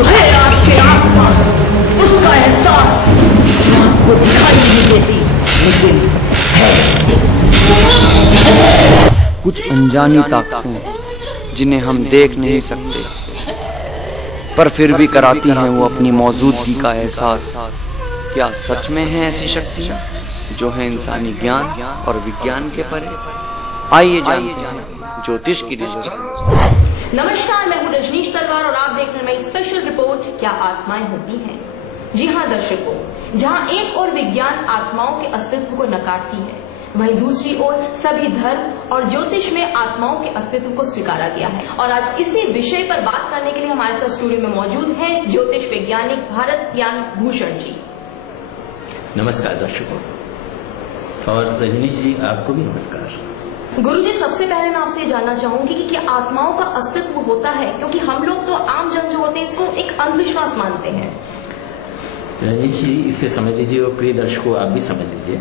जो है आपके आसपास, उसका एहसास आपको दिखाई नहीं देती, लेकिन कुछ अनजानी ताकतें जिन्हें हम देख नहीं सकते, पर फिर भी कराती हैं वो अपनी मौजूदगी का एहसास। क्या सच में है ऐसी शक्तियाँ जो है इंसानी ज्ञान और विज्ञान के परे? आइए जानते हैं ज्योतिष की नजर से। नमस्कार, मैं हूं रजनीश तलवार और आप देख रहे हैं मेरी स्पेशल रिपोर्ट क्या आत्माएं होती हैं। जी हां दर्शकों, जहां एक और विज्ञान आत्माओं के अस्तित्व को नकारती है, वहीं दूसरी ओर सभी धर्म और ज्योतिष में आत्माओं के अस्तित्व को स्वीकारा गया है। और आज इसी विषय पर बात करने के लिए हमारे साथ स्टूडियो में मौजूद है ज्योतिष वैज्ञानिक भारत ज्ञान भूषण जी। नमस्कार दर्शकों, और रजनीश जी आपको भी नमस्कार। गुरुजी, सबसे पहले मैं आपसे जानना चाहूंगी कि क्या आत्माओं का अस्तित्व होता है? क्योंकि हम लोग तो आम जन जो होते हैं इसको एक अंधविश्वास मानते हैं। रजनीश जी, इसे समझ लीजिए और प्रिय दर्शकों आप भी समझ लीजिए।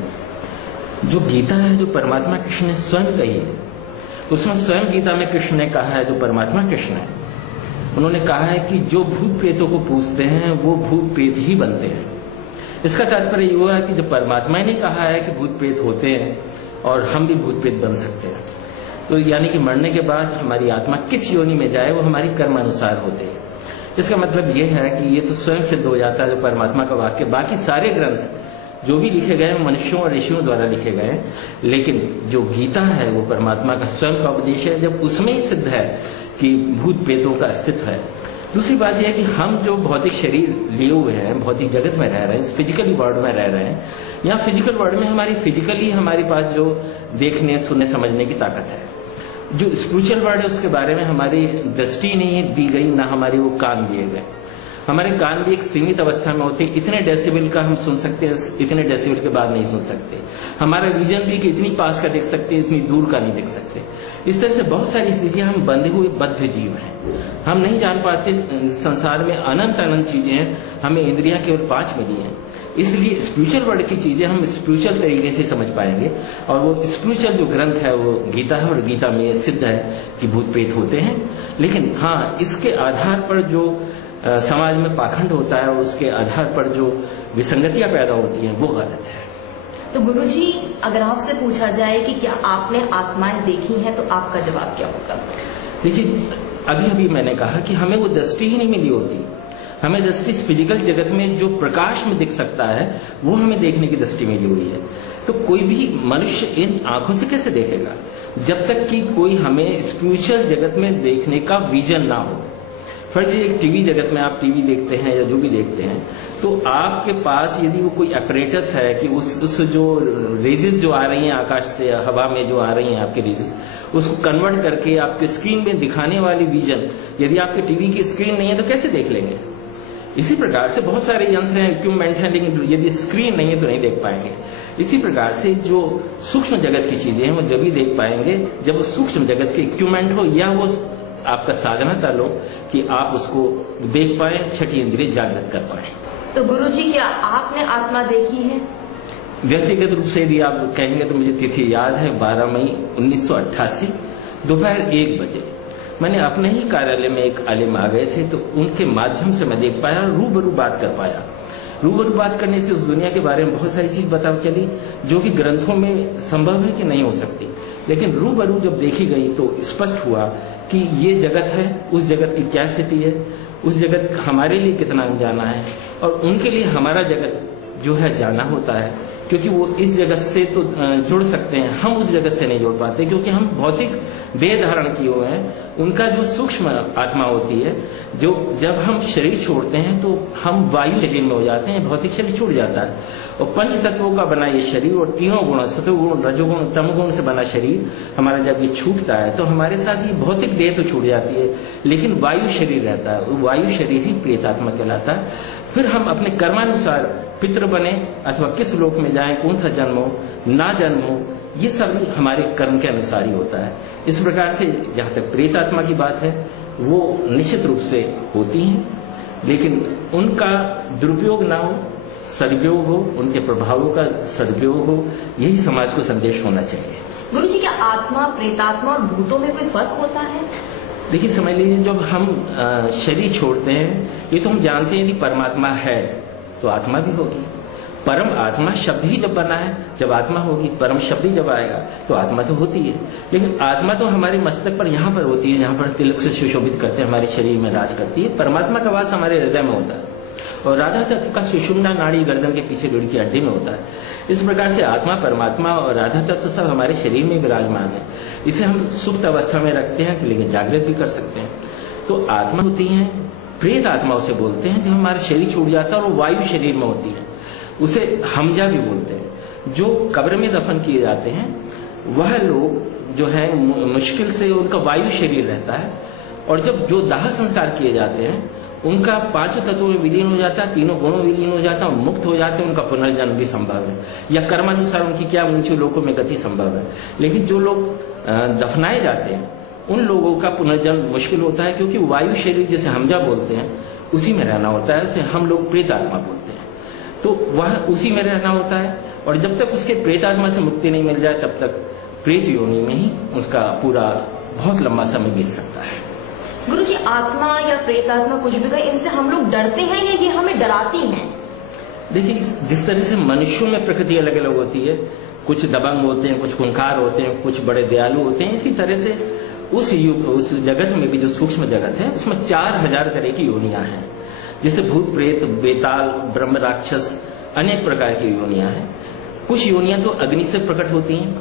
जो गीता है, जो परमात्मा कृष्ण ने स्वयं कही है, उसमें स्वयं गीता में कृष्ण ने कहा है, जो परमात्मा कृष्ण है उन्होंने कहा है कि जो भूत प्रेतों को पूजते हैं वो भूत प्रेत ही बनते हैं। इसका तात्पर्य ये हुआ कि जब परमात्मा ने कहा है कि भूत प्रेत होते हैं और हम भी भूत प्रेत बन सकते हैं, तो यानी कि मरने के बाद हमारी आत्मा किस योनि में जाए वो हमारी कर्म अनुसार होते हैं। इसका मतलब ये है कि ये तो स्वयं सिद्ध हो जाता है जो परमात्मा का वाक्य। बाकी सारे ग्रंथ जो भी लिखे गए मनुष्यों और ऋषियों द्वारा लिखे गए, लेकिन जो गीता है वो परमात्मा का स्वयं का उपदेश है, जब उसमें ही सिद्ध है कि भूत प्रेतों का अस्तित्व है। दूसरी बात यह है कि हम जो भौतिक शरीर लिए हुए हैं, भौतिक जगत में रह रहे हैं, इस फिजिकली वर्ल्ड में रह रहे हैं, या फिजिकल वर्ल्ड में हमारी फिजिकली हमारे पास जो देखने सुनने समझने की ताकत है। जो स्पिरिचुअल वर्ल्ड है उसके बारे में हमारी दृष्टि नहीं दी गई, ना हमारे वो कान दिए गए। हमारे कान भी एक सीमित अवस्था में होते हैं, इतने डेसिबल का हम सुन सकते हैं, इतने डेसिबल के बाद नहीं सुन सकते। हमारा विजन भी कि इतनी पास का देख सकते हैं, इतनी दूर का नहीं देख सकते। इस तरह से बहुत सारी स्थितियां, हम बंधे हुए बद्ध जीव हैं, हम नहीं जान पाते। संसार में अनंत अनंत चीजें हैं, हमें इंद्रियां केवल 5 मिली हैं। इसलिए स्पिरिचुअल वर्ल्ड की चीजें हम स्पिरिचुअल तरीके से समझ पाएंगे। और वो स्पिरिचुअल जो ग्रंथ है वो गीता है, और गीता में सिद्ध है कि भूत प्रेत होते हैं। लेकिन हाँ, इसके आधार पर जो समाज में पाखंड होता है, उसके आधार पर जो विसंगतियां पैदा होती हैं, वो गलत है। तो गुरुजी, अगर आपसे पूछा जाए कि क्या आपने आत्माएं देखी हैं, तो आपका जवाब क्या होगा? देखिए, अभी अभी मैंने कहा कि हमें वो दृष्टि ही नहीं मिली होती। हमें दृष्टि फिजिकल जगत में जो प्रकाश में दिख सकता है वो हमें देखने की दृष्टि मिली हुई है। तो कोई भी मनुष्य इन आंखों से कैसे देखेगा जब तक कि कोई हमें स्पिरिचुअल जगत में देखने का विजन ना हो। फर्ज एक टीवी जगत में आप टीवी देखते हैं या जो भी देखते हैं, तो आपके पास यदि वो कोई अपरेटस है कि उस जो रेजेस जो आ रही हैं आकाश से, हवा में जो आ रही हैं आपके रेजेस, उसको कन्वर्ट करके आपके स्क्रीन में दिखाने वाली विजन, यदि आपके टीवी की स्क्रीन नहीं है तो कैसे देख लेंगे? इसी प्रकार से बहुत सारे यंत्र हैं, इक्विपमेंट हैं, लेकिन यदि स्क्रीन नहीं है तो नहीं देख पाएंगे। इसी प्रकार से जो सूक्ष्म जगत की चीजें हैं वो जब भी देख पाएंगे जब उस सूक्ष्म जगत के इक्विपमेंट हो या वो आपका साधना तल हो कि आप उसको देख पाए, छठी इंद्रिय जागृत कर पाए। तो गुरुजी, क्या आपने आत्मा देखी है? व्यक्तिगत रूप से यदि आप कहेंगे तो मुझे तिथि याद है, 12 मई 1988 दोपहर 1 बजे मैंने अपने ही कार्यालय में एक आलिम आ गए थे, तो उनके माध्यम से मैं देख पाया और रूबरू बात कर पाया। रूबरू बात करने से उस दुनिया के बारे में बहुत सारी चीज पता चली जो कि ग्रंथों में संभव है कि नहीं हो सकती, लेकिन रूबरू जब देखी गई तो स्पष्ट हुआ कि ये जगत है, उस जगत की क्या स्थिति है, उस जगत हमारे लिए कितना अनजाना है, और उनके लिए हमारा जगत जो है जाना होता है, क्योंकि वो इस जगत से तो जुड़ सकते हैं, हम उस जगत से नहीं जुड़ पाते, क्योंकि हम भौतिक देह धारण किए हुए हैं। उनका जो सूक्ष्म आत्मा होती है, जो जब हम शरीर छोड़ते हैं तो हम वायु शरीर में हो जाते हैं, भौतिक शरीर छूट जाता है, और 5 तत्वों का बना ये शरीर और 3 गुण, सत्वगुण, रजोगुण, तमगुण से बना शरीर हमारा जब ये छूटता है तो हमारे साथ ये भौतिक देह तो छूट जाती है, लेकिन वायु शरीर रहता है। वो वायु शरीर ही प्रेतात्मा कहलाता है। फिर हम अपने कर्मानुसार पितृ बने अथवा किस लोक में जाएं, कौन सा जन्म हो, ना जन्म हो, ये सब हमारे कर्म के अनुसार ही होता है। इस प्रकार से जहां तक प्रेत आत्मा की बात है वो निश्चित रूप से होती हैं, लेकिन उनका दुरुपयोग ना हो, सदुपयोग हो, उनके प्रभावों का सदुपयोग हो, यही समाज को संदेश होना चाहिए। गुरुजी, क्या आत्मा, प्रेतात्मा और भूतों में कोई फर्क होता है? देखिए समझ लीजिए, जब हम शरीर छोड़ते हैं, ये तो हम जानते हैं यदि परमात्मा है तो आत्मा भी होगी। परम आत्मा शब्द ही जब बना है, जब आत्मा होगी, परम शब्द ही जब आएगा तो आत्मा तो होती है। लेकिन आत्मा तो हमारे मस्तक पर यहाँ पर होती है, जहाँ पर तिलक से सुशोभित करते हैं, हमारे शरीर में राज करती है। परमात्मा का वास हमारे हृदय में होता है और राधा तत्व का सुषुम्ना नाड़ी गर्दन के पीछे रीढ़ की हड्डी में होता है। इस प्रकार से आत्मा, परमात्मा और राधा तत्व सब हमारे शरीर में विराजमान है। इसे हम सुप्त अवस्था में रखते हैं, लेकिन जागृत भी कर सकते हैं। तो आत्मा होती है, प्रेत आत्मा उसे बोलते हैं, जब हमारा शरीर छूट जाता है और वायु शरीर में होती है, उसे हमजा भी बोलते हैं। जो कब्र में दफन किए जाते हैं वह लोग जो है मुश्किल से उनका वायु शरीर रहता है, और जब जो दाह संस्कार किए जाते हैं उनका पांचों तत्वों में विलीन हो जाता है, तीनों गुणों में विलीन हो जाता है, मुक्त हो जाते हैं, उनका पुनर्जन्म भी संभव है, या कर्मानुसार उनकी क्या ऊंचे लोकों में गति संभव है। लेकिन जो लोग दफनाए जाते हैं उन लोगों का पुनर्जन्म मुश्किल होता है, क्योंकि वायु शरीर जिसे हमजा बोलते हैं उसी में रहना होता है, उसे हम लोग प्रेत आत्मा बोलते हैं। तो वह उसी में रहना होता है, और जब तक उसके प्रेत आत्मा से मुक्ति नहीं मिल जाए तब तक प्रेत योनि में ही उसका पूरा बहुत लंबा समय बीत सकता है। गुरुजी, आत्मा या प्रेतात्मा कुछ भी कहे, इनसे हम लोग डरते हैं या ये हमें डराती हैं? देखिए, जिस तरह से मनुष्यों में प्रकृति अलग अलग होती है, कुछ दबंग होते हैं, कुछ खूंखार होते हैं, कुछ बड़े दयालु होते हैं, इसी तरह से उस जगत में भी जो सूक्ष्म जगत है उसमें 4000 तरह की योनियां हैं, जैसे भूत, प्रेत, बेताल, ब्रह्म, राक्षस, अनेक प्रकार की योनियां हैं। कुछ योनियां तो अग्नि से प्रकट होती हैं,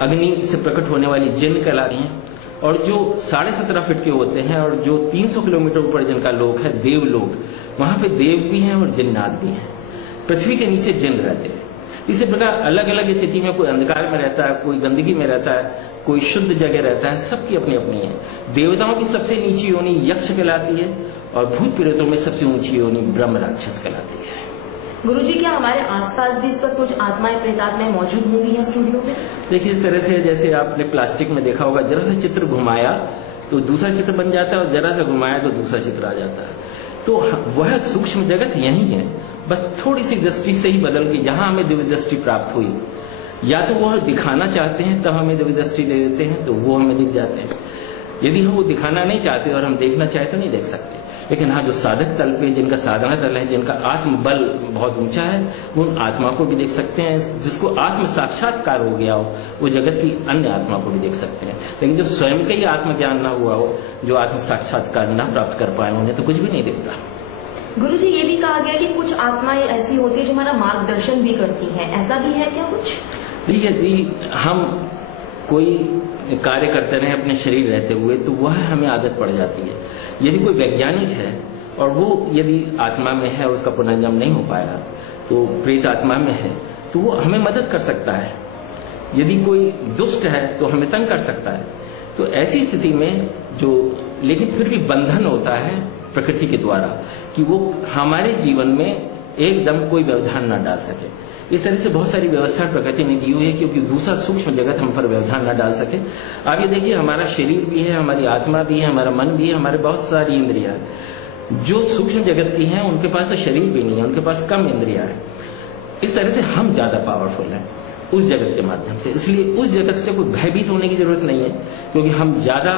अग्नि से प्रकट होने वाली जिन कहलाती हैं, और जो 17.5 फीट के होते हैं और जो 300 किलोमीटर ऊपर जिनका लोक है, देवलोक, वहां पे देव भी हैं और जिन्नात भी हैं। पृथ्वी के नीचे जिन रहते हैं। इसी प्रकार अलग अलग स्थिति में, कोई अंधकार में रहता है, कोई गंदगी में रहता है, कोई शुद्ध जगह रहता है, सबकी अपनी अपनी है। देवताओं की सबसे नीची योनि यक्ष कहलाती है और भूत प्रेतों में सबसे ऊंची योनि ब्रह्म राक्षस कहलाती है। गुरुजी, क्या हमारे आसपास भी इस पर कुछ आत्माएं, प्रेतात्माएं मौजूद होंगी यहाँ स्टूडियो में? देखिए, इस तरह से जैसे आपने प्लास्टिक में देखा होगा, जरा सा चित्र घुमाया तो दूसरा चित्र बन जाता है, और जरा सा घुमाया तो दूसरा चित्र आ जाता है। तो वह सूक्ष्म जगत यही है, बस थोड़ी सी दृष्टि से ही बदल के जहां हमें दिव्य दृष्टि प्राप्त हुई, या तो वो दिखाना चाहते हैं तब हमें दिव्य दृष्टि दे देते हैं तो वो हमें दिख जाते हैं। यदि हम वो दिखाना नहीं चाहते और हम देखना चाहते तो नहीं देख सकते। लेकिन हाँ, जो साधक तल पे, जिनका साधना तल है, जिनका आत्मबल बहुत ऊंचा है, उन आत्मा को भी देख सकते हैं। जिसको आत्म साक्षात्कार हो गया हो, वो जगत की अन्य आत्मा को भी देख सकते हैं। लेकिन जो स्वयं का ही आत्मज्ञान ना हुआ हो, जो आत्म साक्षात्कार न प्राप्त कर पाए, उन्हें तो कुछ भी नहीं दिखता। गुरुजी, ये भी कहा गया कि कुछ आत्माएं ऐसी होती है जो हमारा मार्गदर्शन भी करती हैं, ऐसा भी है क्या कुछ? यदि हम कोई कार्य करते रहे अपने शरीर रहते हुए तो वह हमें आदत पड़ जाती है। यदि कोई वैज्ञानिक है और वो यदि आत्मा में है, उसका पुनर्जन्म नहीं हो पाया, तो प्रेत आत्मा में है, तो वो हमें मदद कर सकता है। यदि कोई दुष्ट है तो हमें तंग कर सकता है। तो ऐसी स्थिति में जो, लेकिन फिर भी बंधन होता है प्रकृति के द्वारा कि वो हमारे जीवन में एकदम कोई व्यवधान न डाल सके। इस तरह से बहुत सारी व्यवस्था प्रकृति ने दी हुई है, क्योंकि दूसरा सूक्ष्म जगत हम पर व्यवधान न डाल सके। आप ये देखिए, हमारा शरीर भी है, हमारी आत्मा भी है, हमारा मन भी है, हमारे बहुत सारी इंद्रियां हैं। जो सूक्ष्म जगत की हैं उनके पास तो शरीर भी नहीं है, उनके पास कम इंद्रियां हैं। इस तरह से हम ज्यादा पावरफुल हैं उस जगत के माध्यम से। इसलिए उस जगत से कोई भयभीत होने की जरूरत नहीं है, क्योंकि हम ज्यादा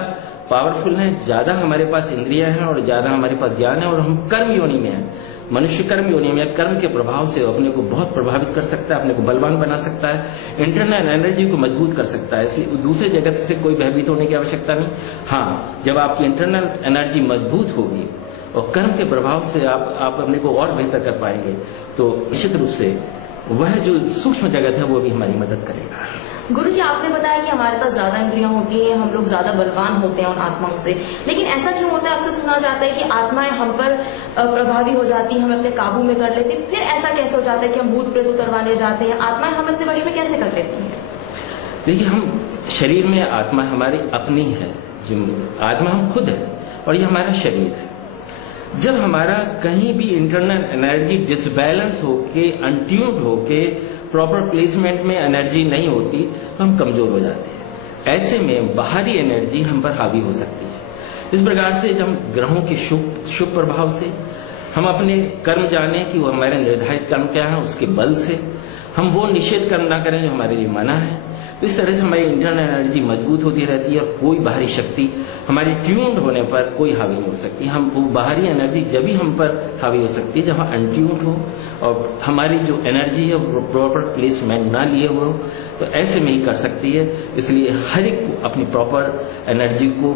पावरफुल हैं, ज्यादा हमारे पास इंद्रियां हैं और ज्यादा हमारे पास ज्ञान है, और हम कर्म योनि में हैं। मनुष्य कर्म योनि में कर्म के प्रभाव से अपने को बहुत प्रभावित कर सकता है, अपने को बलवान बना सकता है, इंटरनल एनर्जी को मजबूत कर सकता है। इसलिए दूसरे जगत से कोई भयभीत होने की आवश्यकता नहीं। हाँ, जब आपकी इंटरनल एनर्जी मजबूत होगी और कर्म के प्रभाव से आप अपने को और बेहतर कर पाएंगे, तो निश्चित रूप से वह जो सूक्ष्म जगत है वो भी हमारी मदद करेगा। गुरुजी, आपने बताया कि हमारे पास ज्यादा इंद्रियां होती हैं, हम लोग ज्यादा बलवान होते हैं उन आत्माओं से, लेकिन ऐसा क्यों होता है? आपसे सुना जाता है कि आत्माएं हम पर प्रभावी हो जाती हैं, हम अपने काबू में कर लेते हैं। फिर ऐसा कैसे हो जाता है कि हम भूत प्रेत उतरवाने जाते हैं, आत्माएं हम अपने वश में कैसे कर लेती हैं? देखिए, हम शरीर में आत्मा हमारी अपनी है, जो आत्मा हम खुद है और ये हमारा शरीर है। जब हमारा कहीं भी इंटरनल एनर्जी डिसबैलेंस होके, अनट्यून्ड होके, प्रॉपर प्लेसमेंट में एनर्जी नहीं होती तो हम कमजोर हो जाते हैं। ऐसे में बाहरी एनर्जी हम पर हावी हो सकती है। इस प्रकार से जब ग्रहों के शुभ प्रभाव से हम अपने कर्म जाने कि वो हमारे निर्धारित कर्म क्या है, उसके बल से हम वो निषेध कर्म ना करें जो हमारे लिए मना है, तो इस तरह से हमारी इंटरनल एनर्जी मजबूत होती रहती है और कोई बाहरी शक्ति हमारी ट्यून्ड होने पर कोई हावी नहीं हो सकती। हम वो बाहरी एनर्जी जब भी हम पर हावी हो सकती है जब हम अनट्यून्ड हो और हमारी जो एनर्जी है वो प्रॉपर प्लेसमेंट ना लिए हुए हो, तो ऐसे में ही कर सकती है। इसलिए हर एक को अपनी प्रॉपर एनर्जी को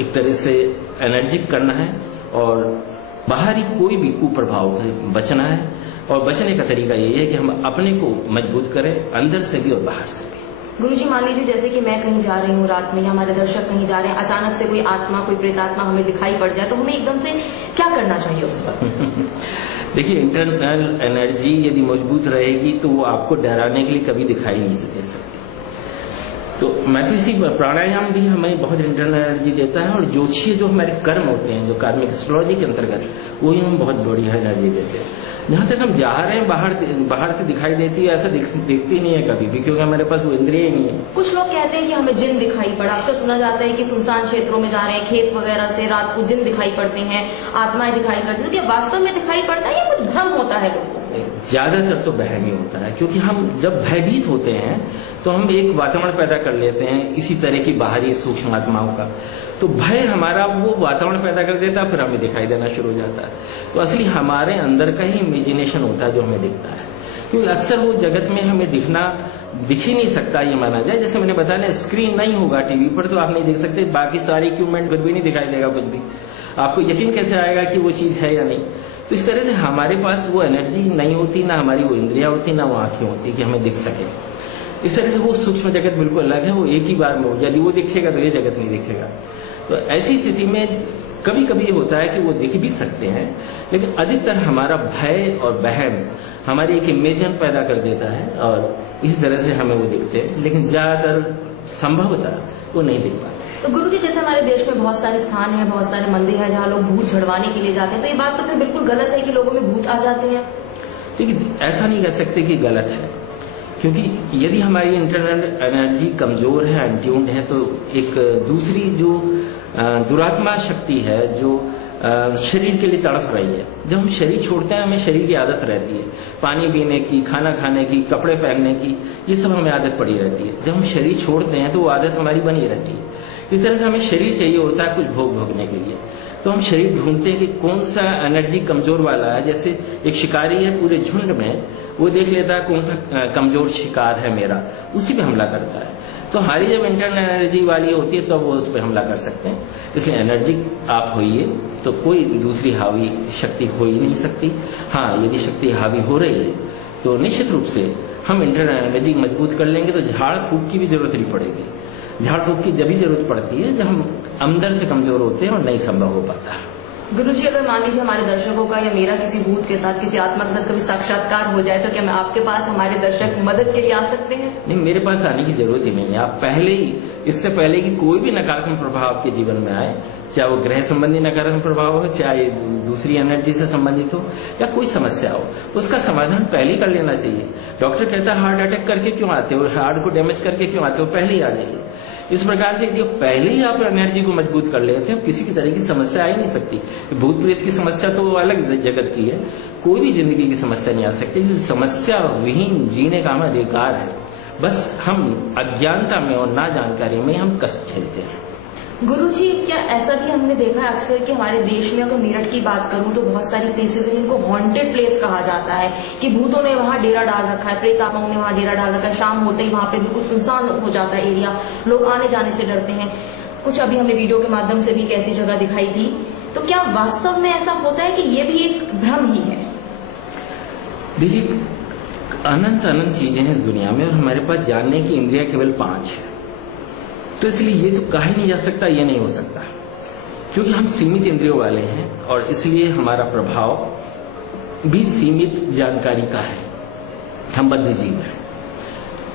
एक तरह से एनर्जिक करना है और बाहरी कोई भी कुप्रभाव से बचना है। और बचने का तरीका यही है कि हम अपने को मजबूत करें, अंदर से भी और बाहर से भी। गुरुजी, मान लीजिए जैसे कि मैं कहीं जा रही हूँ रात में या हमारे दर्शक कहीं जा रहे हैं, अचानक से कोई आत्मा, कोई प्रेतात्मा हमें दिखाई पड़ जाए, तो हमें एकदम से क्या करना चाहिए उस वक्त? देखिए, इंटरनल एनर्जी यदि मजबूत रहेगी तो वो आपको डराने के लिए कभी दिखाई नहीं दे सकती। तो मैथ्रिसी प्राणायाम भी हमें बहुत इंटरनल एनर्जी देता है और ज्योतिषीय जो हमारे कर्म होते हैं, जो कार्मिक एस्ट्रोलॉजी के अंतर्गत, वो ही हमें बहुत बढ़िया एनर्जी देते हैं। जहां तक हम जा रहे हैं बाहर से दिखाई देती है, ऐसा दिखती नहीं है कभी भी, क्योंकि हमारे पास वो इंद्रिय ही नहीं है। कुछ लोग कहते हैं कि हमें जिन दिखाई पड़ा। अक्सर सुना जाता है कि सुनसान क्षेत्रों में जा रहे हैं, खेत वगैरह से रात को जिन दिखाई पड़ते हैं, आत्माएं दिखाई पड़ती है। तो क्या वास्तव में दिखाई पड़ता है या कुछ भ्रम होता है लोगों को? ज्यादातर तो वहम ही होता है, क्योंकि हम जब भयभीत होते हैं तो हम एक वातावरण पैदा कर लेते हैं इसी तरह की बाहरी सूक्ष्म आत्माओं का। तो भय हमारा वो वातावरण पैदा कर देता है, फिर हमें दिखाई देना शुरू हो जाता है। तो असली हमारे अंदर का ही इमेजिनेशन होता है जो हमें दिखता है, क्योंकि अक्सर वो जगत में हमें दिख ही नहीं सकता ये माना जाए। जैसे मैंने बताया ना, स्क्रीन नहीं होगा टीवी पर तो आप नहीं देख सकते, बाकी सारी इक्विपमेंट कुछ भी नहीं दिखाई देगा, कुछ भी आपको यकीन कैसे आएगा कि वो चीज है या नहीं। तो इस तरह से हमारे पास वो एनर्जी नहीं होती, ना हमारी वो इंद्रियां होती, ना वो आंखें होती कि हमें दिख सके। इस तरह से वो सूक्ष्म जगत बिल्कुल अलग है, वो एक ही बार में हो, यदि वो दिखेगा तो ये जगत नहीं दिखेगा। तो ऐसी स्थिति में कभी कभी ये होता है कि वो दिख भी सकते हैं, लेकिन अधिकतर हमारा भय और वहम हमारी एक इमेजन पैदा कर देता है और इस तरह से हमें वो दिखते हैं, लेकिन ज्यादातर संभवतः वो नहीं दिख पाते। तो गुरुजी, जैसे हमारे देश में बहुत सारे स्थान हैं, बहुत सारे मंदिर हैं जहाँ लोग भूत झड़वाने के लिए जाते हैं, तो ये बात तो फिर बिल्कुल गलत है कि लोगों में भूत आ जाते हैं? देखिए, ऐसा नहीं कह सकते कि गलत है, क्योंकि यदि हमारी इंटरनल एनर्जी कमजोर है, अनट्यून्ड है, तो एक दूसरी जो दुरात्मा शक्ति है जो शरीर के लिए तड़प रही है, जब हम शरीर छोड़ते हैं हमें शरीर की आदत रहती है, पानी पीने की, खाना खाने की, कपड़े पहनने की, ये सब हमें आदत पड़ी रहती है। जब हम शरीर छोड़ते हैं तो वो आदत हमारी बनी रहती है। इस तरह से हमें शरीर चाहिए होता है कुछ भोगने के लिए, तो हम शरीर ढूंढते हैं कि कौन सा एनर्जी कमजोर वाला है। जैसे एक शिकारी है, पूरे झुंड में वो देख लेता है कौन सा कमजोर शिकार है मेरा, उसी पे हमला करता है। तो हमारी जब इंटरनल एनर्जी वाली होती है तब वो उस पर हमला कर सकते हैं। इसलिए एनर्जी आप होइए तो कोई दूसरी हावी शक्ति हो ही नहीं सकती। हाँ, यदि शक्ति हावी हो रही है तो निश्चित रूप से हम इंटरनल एनर्जी मजबूत कर लेंगे, तो झाड़ फूक की भी जरूरत नहीं पड़ेगी। झाड़ फूक की जब भी जरूरत पड़ती है जब हम अंदर से कमजोर होते हैं और नहीं संभव हो पाता। गुरुजी, अगर मान लीजिए हमारे दर्शकों का या मेरा किसी भूत के साथ, किसी आत्मा के साथ कभी साक्षात्कार हो जाए, तो क्या मैं आपके पास, हमारे दर्शक मदद के लिए आ सकते हैं? नहीं, मेरे पास आने की जरूरत ही नहीं है। आप पहले ही, इससे पहले कि कोई भी नकारात्मक प्रभाव आपके जीवन में आए, चाहे वो ग्रह संबंधी नकारात्मक प्रभाव हो, चाहे दूसरी एनर्जी से संबंधित हो या कोई समस्या हो, उसका समाधान पहले ही कर लेना चाहिए। डॉक्टर कहता है हार्ट अटैक करके क्यों आते हो, हार्ट को डैमेज करके क्यों आते हो, पहले ही आ जाइए। इस प्रकार से पहले ही आप एनर्जी को मजबूत कर लेते हैं, किसी की तरह की समस्या आ ही नहीं सकती। भूत प्रेत की समस्या तो अलग जगत की है, कोई भी जिंदगी की समस्या नहीं आ सकती। समस्या विहीन जीने का हमें अधिकार है, बस हम अज्ञानता में और ना जानकारी में हम कष्ट झेलते हैं। गुरुजी, क्या ऐसा भी हमने देखा है अक्सर कि हमारे देश में, अगर मेरठ की बात करूं तो बहुत सारी प्लेसेस हैं जिनको हॉन्टेड प्लेस कहा जाता है, कि भूतों ने वहां डेरा डाल रखा है, प्रेत आत्माओं ने वहां डेरा डाल रखा है। शाम होते ही वहां पे बिल्कुल सुनसान हो जाता है एरिया, लोग आने जाने से डरते हैं। कुछ अभी हमने वीडियो के माध्यम से भी एक ऐसी जगह दिखाई थी। तो क्या वास्तव में ऐसा होता है कि ये भी एक भ्रम ही है? देखिए, अनंत चीजें हैं इस दुनिया में और हमारे पास जानने की इंद्रिया केवल 5 है। तो इसलिए ये तो कहा ही नहीं जा सकता, ये नहीं हो सकता, क्योंकि हम सीमित इंद्रियों वाले हैं और इसलिए हमारा प्रभाव भी सीमित जानकारी का है। हम बद्ध जीव हैं।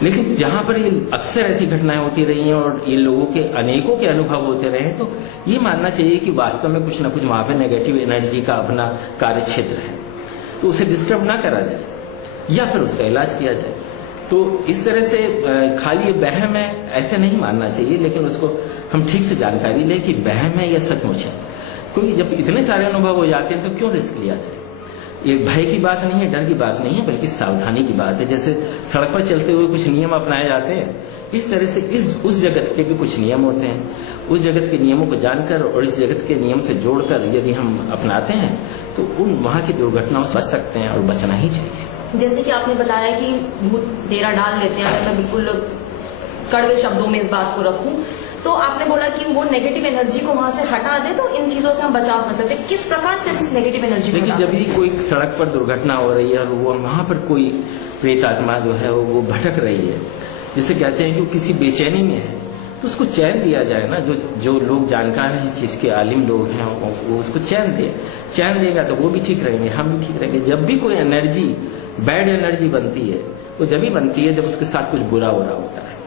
लेकिन जहां पर ये अक्सर ऐसी घटनाएं होती रही हैं और ये लोगों के अनेकों के अनुभव होते रहे, तो ये मानना चाहिए कि वास्तव में कुछ ना कुछ वहां पर नेगेटिव एनर्जी का अपना कार्य क्षेत्र है, तो उसे डिस्टर्ब ना करा जाए या फिर उसका इलाज किया जाए। तो इस तरह से खाली ये वहम है ऐसे नहीं मानना चाहिए, लेकिन उसको हम ठीक से जानकारी लें कि वहम है या सचमुच है। क्योंकि जब इतने सारे अनुभव हो जाते हैं तो क्यों रिस्क लिया जाए। ये भय की बात नहीं है, डर की बात नहीं है, बल्कि सावधानी की बात है। जैसे सड़क पर चलते हुए कुछ नियम अपनाए जाते हैं इस तरह से उस जगत के भी कुछ नियम होते हैं। उस जगत के नियमों को जानकर और इस जगत के नियम से जोड़कर यदि हम अपनाते हैं तो वहां की दुर्घटनाओं से बच सकते हैं और बचना ही चाहिए। जैसे कि आपने बताया कि भूत डेरा डाल लेते हैं, अगर मैं बिल्कुल कड़वे शब्दों में इस बात को रखूं, तो आपने बोला कि वो नेगेटिव एनर्जी को वहां से हटा दे तो इन चीजों से हम बचाव कर सकते हैं। किस प्रकार से इस नेगेटिव एनर्जी को? देखिए, जब भी कोई सड़क पर दुर्घटना हो रही है और वो वहां पर कोई प्रेत आत्मा जो है वो भटक रही है, जिसे कहते हैं कि वो किसी बेचैनी में है, तो उसको चैन दिया जाए ना। जो लोग जानकार हैं, इस चीज के आलिम लोग हैं, वो उसको चैन देगा तो वो भी ठीक रहेंगे, हम भी ठीक रहेंगे। जब भी कोई एनर्जी, बैड एनर्जी बनती है, वो जब भी बनती है जब उसके साथ कुछ बुरा हो रहा होता है।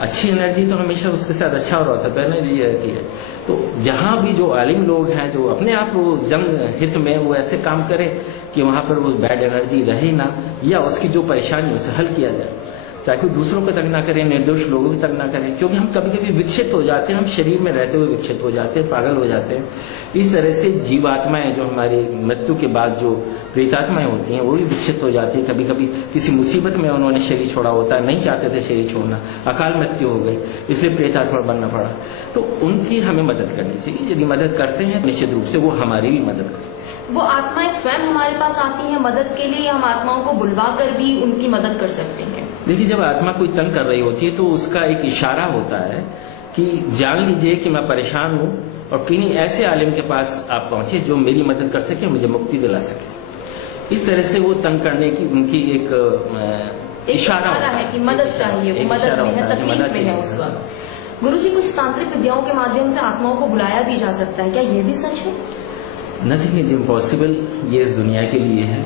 अच्छी एनर्जी तो हमेशा उसके साथ अच्छा हो रहा होता है, एनर्जी रहती है। तो जहां भी जो आलिम लोग हैं जो अपने आप वो जन हित में वो ऐसे काम करें कि वहां पर वो बैड एनर्जी रहे ना, या उसकी जो परेशानी उसे हल किया जाए, ताकि दूसरों को तंग ना करें, निर्दोष लोगों की तंग ना करें। क्योंकि हम कभी कभी विक्षिप्त हो जाते हैं, हम शरीर में रहते हुए विक्षिप्त हो जाते हैं, पागल हो जाते हैं। इस तरह से जीवात्माएं जो हमारी मृत्यु के बाद जो प्रेतात्माएं होती हैं वो भी विक्षिप्त हो जाती है। कभी कभी किसी मुसीबत में उन्होंने शरीर छोड़ा होता है, नहीं चाहते थे शरीर छोड़ना, अकाल मृत्यु हो गई, इसलिए प्रेतात्मा बनना पड़ा। तो उनकी हमें मदद करनी चाहिए। यदि मदद करते हैं निश्चित रूप से वो हमारी भी मदद करते हैं। वो आत्माएं स्वयं हमारे पास आती हैं मदद के लिए, हम आत्माओं को बुलवा कर भी उनकी मदद कर सकते हैं? देखिए, जब आत्मा कोई तंग कर रही होती है तो उसका एक इशारा होता है कि जान लीजिए कि मैं परेशान हूं और किन्हीं ऐसे आलिम के पास आप पहुंचे जो मेरी मदद कर सके, मुझे मुक्ति दिला सके। इस तरह से वो तंग करने की उनकी एक इशारा है कि मदद चाहिए, वो मदद में है, तकलीफ में है उस वक्त। गुरुजी, कुछ तांत्रिक विद्याओं के माध्यम से आत्माओं को बुलाया भी जा सकता है, क्या ये भी सच है? नथिंग इज इम्पॉसिबल, ये इस दुनिया के लिए है।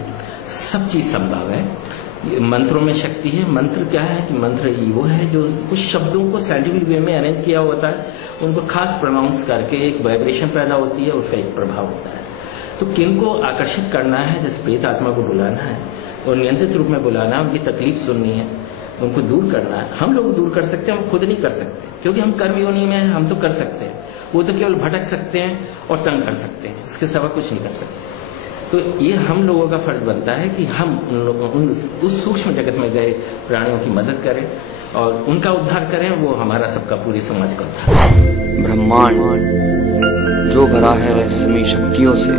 सब चीज संभव है। मंत्रों में शक्ति है। मंत्र क्या है कि मंत्र वो है जो कुछ शब्दों को साइंटिफिक वे में अरेंज किया होता है, उनको खास प्रोनाउंस करके एक वाइब्रेशन पैदा होती है, उसका एक प्रभाव होता है। तो किनको आकर्षित करना है, जैसे प्रेत आत्मा को बुलाना है और नियंत्रित रूप में बुलाना, उनकी तकलीफ सुननी है, उनको दूर करना है। हम लोग दूर कर सकते हैं, हम खुद नहीं कर सकते, क्योंकि हम कर्म योनि में हैं। हम तो कर सकते हैं, वो तो केवल भटक सकते हैं और तंग कर सकते हैं, इसके सिवा कुछ नहीं कर सकते। तो ये हम लोगों का फर्ज बनता है कि हम उस सूक्ष्म जगत में गए प्राणियों की मदद करें और उनका उद्धार करें। वो हमारा सबका, पूरी समाज का उद्धार है। ब्रह्मांड जो भरा है रहस्यमयी शक्तियों से,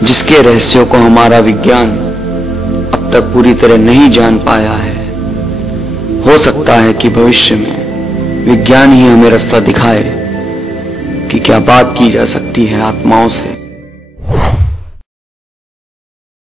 जिसके रहस्यों को हमारा विज्ञान अब तक पूरी तरह नहीं जान पाया है। हो सकता है कि भविष्य में विज्ञान ही हमें रास्ता दिखाए कि क्या बात की जा सकती है आत्माओं से।